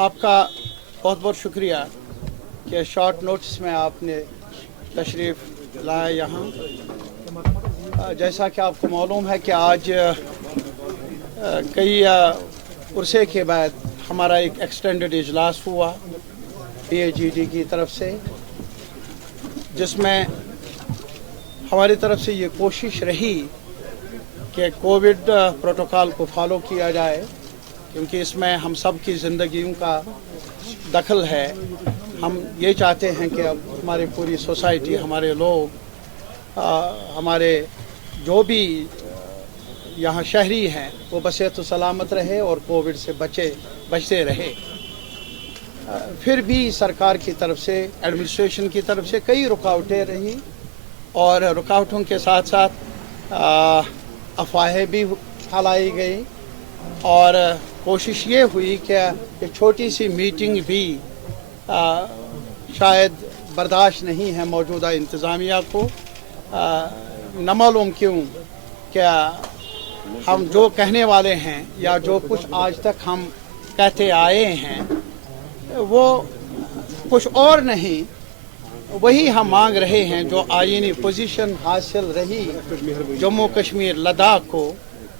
आपका बहुत बहुत शुक्रिया कि शॉर्ट नोटिस में आपने तशरीफ़ लाया यहाँ। जैसा कि आपको मालूम है कि आज कई उर्से के बाद हमारा एक एक्सटेंडेड इजलास हुआ PAGD की तरफ से, जिसमें हमारी तरफ से ये कोशिश रही कि कोविड प्रोटोकॉल को फॉलो किया जाए, क्योंकि इसमें हम सब की ज़िंदगियों का दखल है। हम ये चाहते हैं कि अब हमारी पूरी सोसाइटी, हमारे लोग, हमारे जो भी यहाँ शहरी हैं वो बसेहत व सलामत रहे और कोविड से बचते रहे। फिर भी सरकार की तरफ से, एडमिनिस्ट्रेशन की तरफ से कई रुकावटें रहीं और रुकावटों के साथ साथ अफवाहें भी फैलाई गई और कोशिश ये हुई कि एक छोटी सी मीटिंग भी शायद बर्दाश्त नहीं है मौजूदा इंतज़ामिया को। न मालूम क्यों क्या हम जो कहने वाले हैं या जो कुछ आज तक हम कहते आए हैं वो कुछ और नहीं, वही हम मांग रहे हैं जो आईनी पोजीशन हासिल रही जम्मू कश्मीर लद्दाख को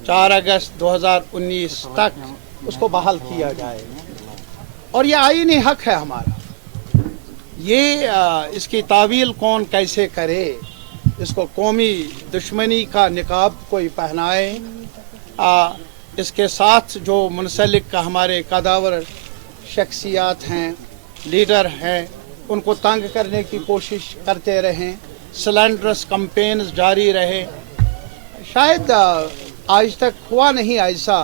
4 अगस्त 2019 तक, उसको बहाल किया जाए। और ये आईनी हक है हमारा। ये इसकी तावील कौन कैसे करे, इसको कौमी दुश्मनी का निकाब कोई पहनाए, इसके साथ जो मुंसलिक का हमारे कदावर शख्सियात हैं, लीडर हैं, उनको तंग करने की कोशिश करते रहें, स्लैंडरस कैंपेन्स जारी रहे। शायद आज तक हुआ नहीं ऐसा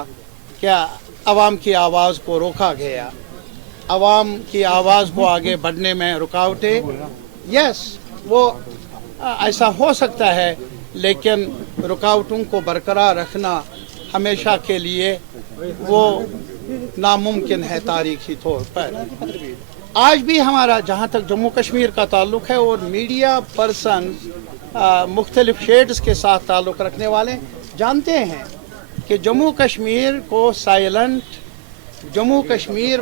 क्या आवाम की आवाज़ को रोका गया, आवाम की आवाज़ को आगे बढ़ने में रुकावटें। यस, वो ऐसा हो सकता है, लेकिन रुकावटों को बरकरार रखना हमेशा के लिए वो नामुमकिन है तारीखी तौर पर। आज भी हमारा जहाँ तक जम्मू कश्मीर का ताल्लुक़ है और मीडिया पर्सन मुख्तलिफ शेड्स के साथ ताल्लुक़ रखने वाले जानते हैं कि जम्मू कश्मीर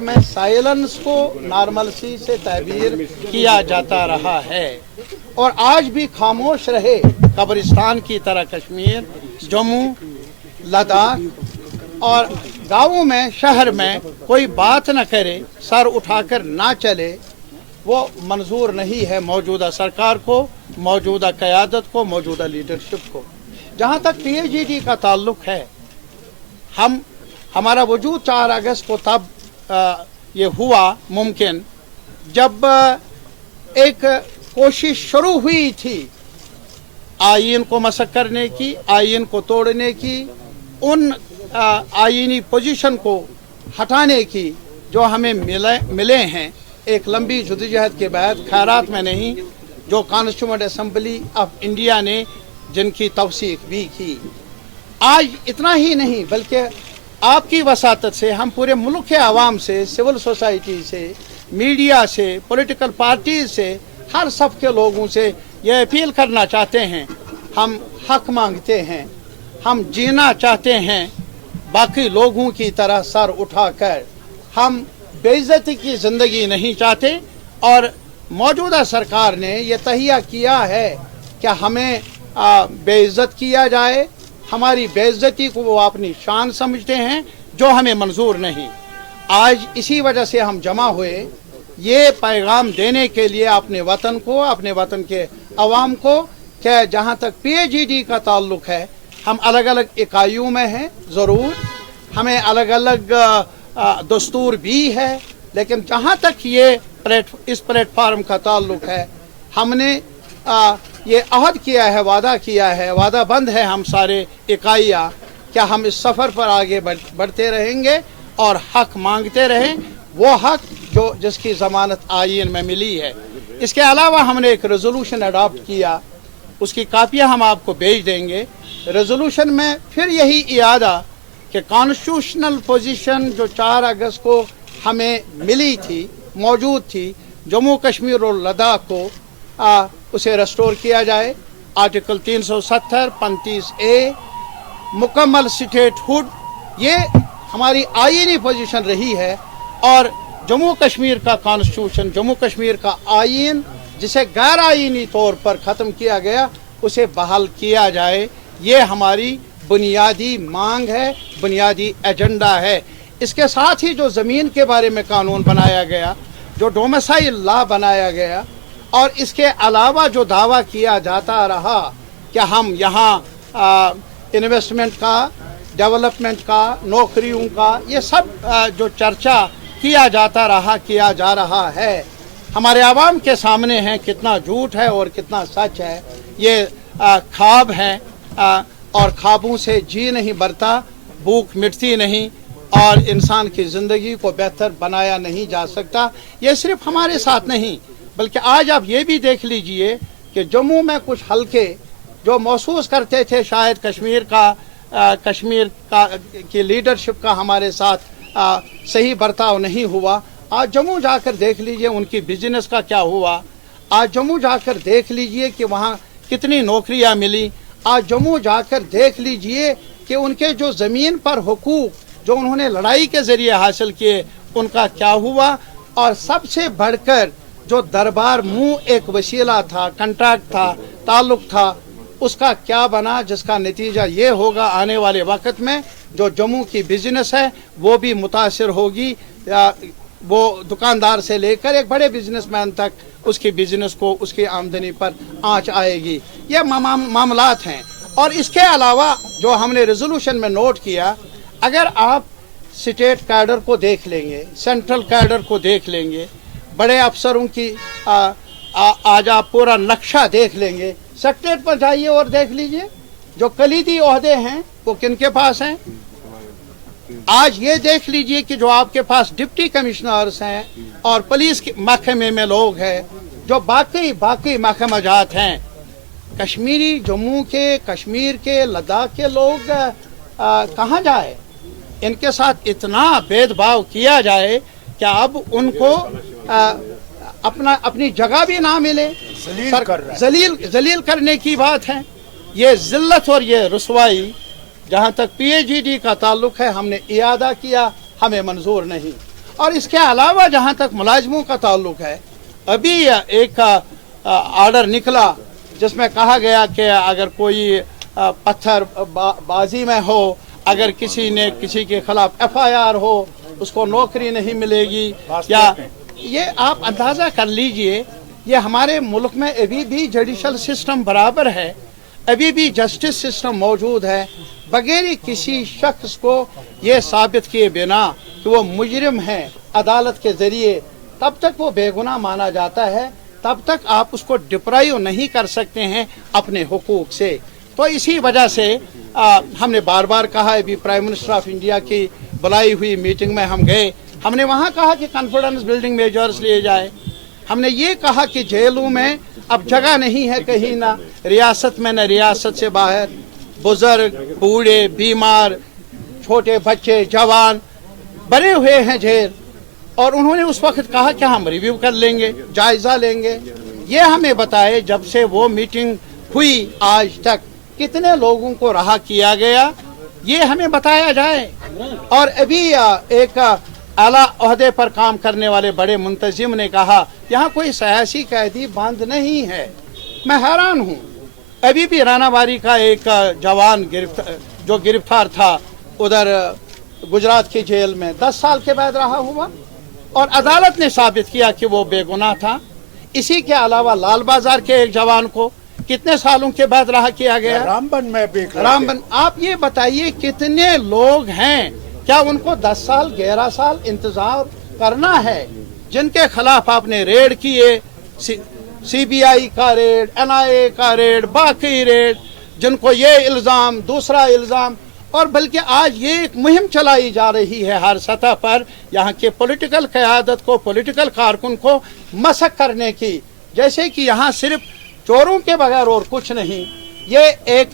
में साइलेंस को नॉर्मलसी से ताबीर किया जाता रहा है और आज भी खामोश रहे कब्रिस्तान की तरह कश्मीर, जम्मू, लद्दाख और गाँवों में, शहर में कोई बात न करे, सर उठाकर ना चले, वो मंजूर नहीं है मौजूदा सरकार को, मौजूदा क़यादत को, मौजूदा लीडरशिप को। जहाँ तक PAGD का ताल्लुक़ है, हमारा वजूद 4 अगस्त को तब ये हुआ मुमकिन जब एक कोशिश शुरू हुई थी आईन को मसक करने की, आईन को तोड़ने की, उन आईनी पोजीशन को हटाने की जो हमें मिले हैं एक लंबी जद्दोजहद के बाद, खैरात में नहीं, जो कॉन्स्टिट्यूएंट असेंबली ऑफ इंडिया ने जिनकी तौसीक भी की। आज इतना ही नहीं बल्कि आपकी वसातत से हम पूरे मुल्क के आवाम से, सिविल सोसाइटी से, मीडिया से, पॉलिटिकल पार्टीज से, हर सब के लोगों से यह अपील करना चाहते हैं, हम हक मांगते हैं, हम जीना चाहते हैं बाकी लोगों की तरह सर उठाकर। हम बेइज्जती की ज़िंदगी नहीं चाहते और मौजूदा सरकार ने यह तहिया किया है कि हमें बेइज्जत किया जाए। हमारी बेइज्जती को वो अपनी शान समझते हैं, जो हमें मंजूर नहीं। आज इसी वजह से हम जमा हुए ये पैगाम देने के लिए अपने वतन को, अपने वतन के अवाम को, कि जहाँ तक PAGD का ताल्लुक़ है, हम अलग अलग इकाइयों में हैं, ज़रूर हमें अलग अलग दस्तूर भी है, लेकिन जहाँ तक ये इस प्लेटफार्म का ताल्लुक़ है, हमने ये अहद किया है, वादा किया है, वादा बंद है हम सारे इकाइयाँ, क्या हम इस सफ़र पर आगे बढ़ते रहेंगे और हक मांगते रहें, वो हक जिसकी ज़मानत आईन में मिली है। इसके अलावा हमने एक रेजोल्यूशन अडॉप्ट किया, उसकी कापियाँ हम आपको भेज देंगे। रेजोल्यूशन में फिर यही इरादा कि कॉन्स्टिट्यूशनल पोजीशन जो 4 अगस्त को हमें मिली थी, मौजूद थी, जम्मू कश्मीर और लद्दाख को उसे रेस्टोर किया जाए। आर्टिकल 370, 35A, मुकम्मल स्टेटहुड, ये हमारी आईनी पोजीशन रही है। और जम्मू कश्मीर का कॉन्स्टिट्यूशन, जम्मू कश्मीर का आइन जिसे गैर आईनी तौर पर ख़त्म किया गया, उसे बहाल किया जाए। ये हमारी बुनियादी मांग है, बुनियादी एजेंडा है। इसके साथ ही जो ज़मीन के बारे में कानून बनाया गया, जो डोमिसाइल लॉ बनाया गया, और इसके अलावा जो दावा किया जाता रहा कि हम यहाँ इन्वेस्टमेंट का, डेवलपमेंट का, नौकरियों का, ये सब जो चर्चा किया जा रहा है, हमारे आवाम के सामने है कितना झूठ है और कितना सच है। ये ख्वाब हैं, और ख्वाबों से जी नहीं भरता, भूख मिटती नहीं, और इंसान की ज़िंदगी को बेहतर बनाया नहीं जा सकता। ये सिर्फ हमारे साथ नहीं, बल्कि आज आप ये भी देख लीजिए कि जम्मू में कुछ हलके जो महसूस करते थे शायद कश्मीर की लीडरशिप का हमारे साथ सही बर्ताव नहीं हुआ, आज जम्मू जाकर देख लीजिए उनकी बिजनेस का क्या हुआ। आज जम्मू जाकर देख लीजिए कि वहाँ कितनी नौकरियाँ मिली। आज जम्मू जाकर देख लीजिए कि उनके जो ज़मीन पर हुकूक जो उन्होंने लड़ाई के ज़रिए हासिल किए, उनका क्या हुआ। और सबसे बढ़कर जो दरबार मुँह एक वसीला था, कंट्रैक्ट था, ताल्लुक़ था, उसका क्या बना, जिसका नतीजा ये होगा आने वाले वक्त में जो जम्मू की बिजनेस है वो भी मुतासिर होगी। वो दुकानदार से लेकर एक बड़े बिजनेसमैन तक उसकी बिजनेस को, उसकी आमदनी पर आंच आएगी। ये मामलात हैं। और इसके अलावा जो हमने रेजोल्यूशन में नोट किया, अगर आप स्टेट कैडर को देख लेंगे, सेंट्रल कैडर को देख लेंगे, बड़े अफसरों की आज आप पूरा नक्शा देख लेंगे, सेक्रेटरीट पर जाइए और देख लीजिए जो कलीदी ओहदे हैं वो किनके पास हैं। आज ये देख लीजिए कि जो आपके पास डिप्टी कमिश्नर्स हैं और पुलिस के महकमे में लोग हैं, जो बाकी महकमाजात हैं, कश्मीरी, जम्मू के, कश्मीर के, लद्दाख के लोग कहाँ जाए। इनके साथ इतना भेदभाव किया जाए कि अब उनको अपनी जगह भी ना मिले। जलील करने की बात है। ये जिल्लत और ये रुसवाई, जहाँ तक PAGD का ताल्लुक है, हमने इयादा किया, हमें मंजूर नहीं। और इसके अलावा जहाँ तक मुलाजमों का ताल्लुक है, अभी एक आर्डर निकला जिसमें कहा गया कि अगर कोई पत्थर बाजी में हो, अगर किसी ने किसी के खिलाफ FIR हो, उसको नौकरी नहीं मिलेगी। या ये आप अंदाज़ा कर लीजिए, ये हमारे मुल्क में अभी भी जुडिशल सिस्टम बराबर है, अभी भी जस्टिस सिस्टम मौजूद है। बगैर किसी शख्स को ये साबित किए बिना कि वो मुजरिम है अदालत के ज़रिए, तब तक वो बेगुनाह माना जाता है, तब तक आप उसको डिप्राइव नहीं कर सकते हैं अपने हुकूक से। तो इसी वजह से हमने बार बार कहा, अभी प्राइम मिनिस्टर ऑफ इंडिया की बुलाई हुई मीटिंग में हम गए, हमने वहाँ कहा कि कॉन्फिडेंस बिल्डिंग मेजर्स लिए जाए। हमने ये कहा कि जेलों में अब जगह नहीं है कहीं, ना रियासत में न रियासत से बाहर, बुजुर्ग, बूढ़े, बीमार, छोटे बच्चे, जवान बने हुए हैं जेल। और उन्होंने उस वक्त कहा कि हम रिव्यू कर लेंगे, जायजा लेंगे। ये हमें बताए जब से वो मीटिंग हुई आज तक कितने लोगों को रहा किया गया, ये हमें बताया जाए। और अभी एक आला ओहदे पर काम करने वाले बड़े मुंतजिम ने कहा यहाँ कोई सियासी कैदी बंद नहीं है। मैं हैरान हूँ। अभी भी रानावारी का एक जवान गिरफ्तार था उधर गुजरात की जेल में, 10 साल के बाद रहा हुआ, और अदालत ने साबित किया कि वो बेगुनाह था। इसी के अलावा लाल बाजार के एक जवान को कितने सालों के बाद रहा किया गया। रामबन में भी रामबन। आप ये बताइए कितने लोग हैं, क्या उनको 10 साल 11 साल इंतजार करना है, जिनके खिलाफ आपने रेड किए, CBI का रेड, NIA का रेड, बाकी रेड, जिनको ये इल्ज़ाम, दूसरा इल्ज़ाम, और बल्कि आज ये एक मुहिम चलाई जा रही है हर सतह पर यहाँ के पॉलिटिकल क़यादत को, पॉलिटिकल कारकुन को मसक करने की, जैसे कि यहाँ सिर्फ चोरों के बगैर और कुछ नहीं। ये एक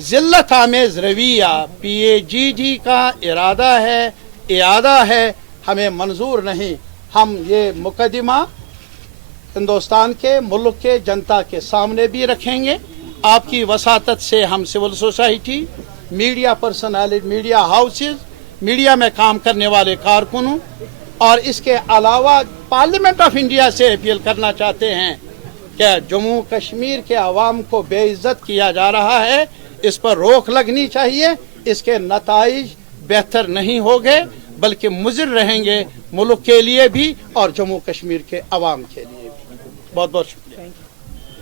जिल्लत आमेज रवैया PAGD का इरादा है, हमें मंजूर नहीं। हम ये मुकदमा हिंदुस्तान के मुल्क के जनता के सामने भी रखेंगे। आपकी वसातत से हम civil society, media personality, media houses, media में काम करने वाले कारकुनों और इसके अलावा पार्लियामेंट ऑफ इंडिया से अपील करना चाहते हैं कि जम्मू कश्मीर के अवाम को बेइज्जत किया जा रहा है, इस पर रोक लगनी चाहिए। इसके नताइज बेहतर नहीं होंगे बल्कि मुज़िर रहेंगे मुल्क के लिए भी और जम्मू कश्मीर के अवाम के लिए भी। बहुत बहुत शुक्रिया।